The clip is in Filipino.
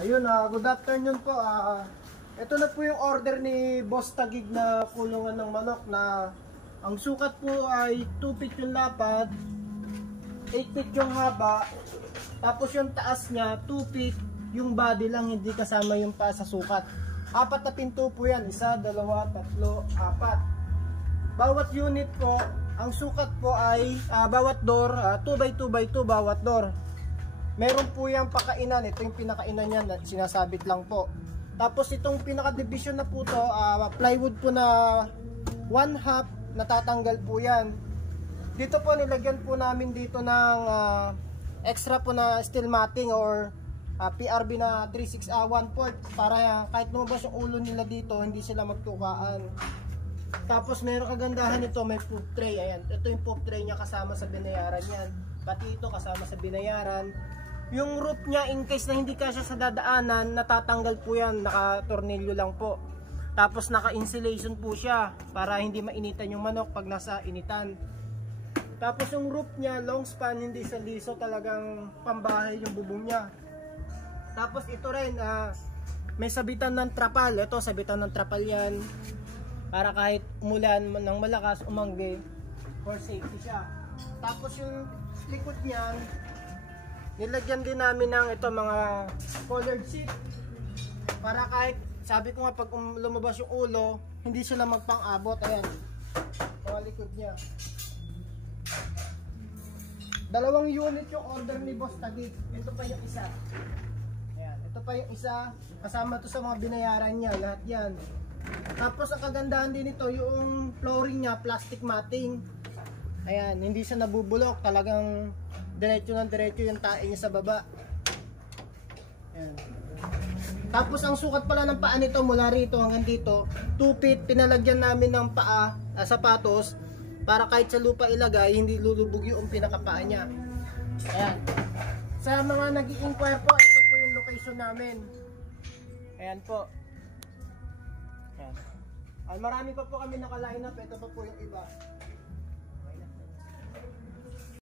Ayun, good afternoon po. Ito na po yung order ni Boss Taguig na kulungan ng manok na ang sukat po ay 2 feet yung lapad, 8 feet yung haba, tapos yung taas niya 2 feet yung body lang, hindi kasama yung paa sa sukat. 4 na pinto po yan, 1, 2, 3, 4. Bawat unit po, ang sukat po ay bawat door, 2x2x2 bawat door. Meron po yung pakainan, ito yung pinakainan niya, sinasabit lang po. Tapos itong pinaka-division na po to, plywood po na 1/2, natatanggal po yan. Dito po nilagyan po namin dito ng extra po na steel matting or PRB na 1/4 para kahit lumabas yung ulo nila dito, hindi sila magtukaan. Tapos meron kagandahan nito, may poop tray. Ayan, ito yung poop tray niya kasama sa binayaran yan. Pati ito kasama sa binayaran. Yung roof niya, in case na hindi kasya sa dadaanan, natatanggal po yan, naka-tornilyo lang po. Tapos naka-insulation po siya para hindi mainitan yung manok pag nasa initan. Tapos yung roof niya, long span, hindi sa liso, talagang pambahay yung bubong niya. Tapos ito rin, may sabitan ng trapal. Ito, sabitan ng trapal yan para kahit umulan ng malakas, umangge, for safety siya. Tapos yung likod niyan, nilagyan din namin ng ito mga colored sheet para kahit, sabi ko nga, pag lumabas yung ulo, hindi sila magpang-abot. Ayan, mga likod niya. 2 unit yung order ni Boss Taguig. Ito pa yung isa. Ayan, ito pa yung isa. Kasama to sa mga binayaran niya, lahat yan. Tapos ang kagandahan din ito, yung flooring niya, plastic matting. Ayan, hindi siya nabubulok, talagang diretso ng diretso yung tae niya sa baba. Ayan. Tapos ang sukat pala ng paa nito mula rito hanggang dito, 2 feet, pinalagyan namin ng paa, sapatos, para kahit sa lupa ilagay, hindi lulubog yung pinakapaa niya. Ayan. Sa mga nag-i-inquire po, ito po yung location namin. Ayan po. Ayan. Marami pa po kami naka-line up, ito pa po yung iba.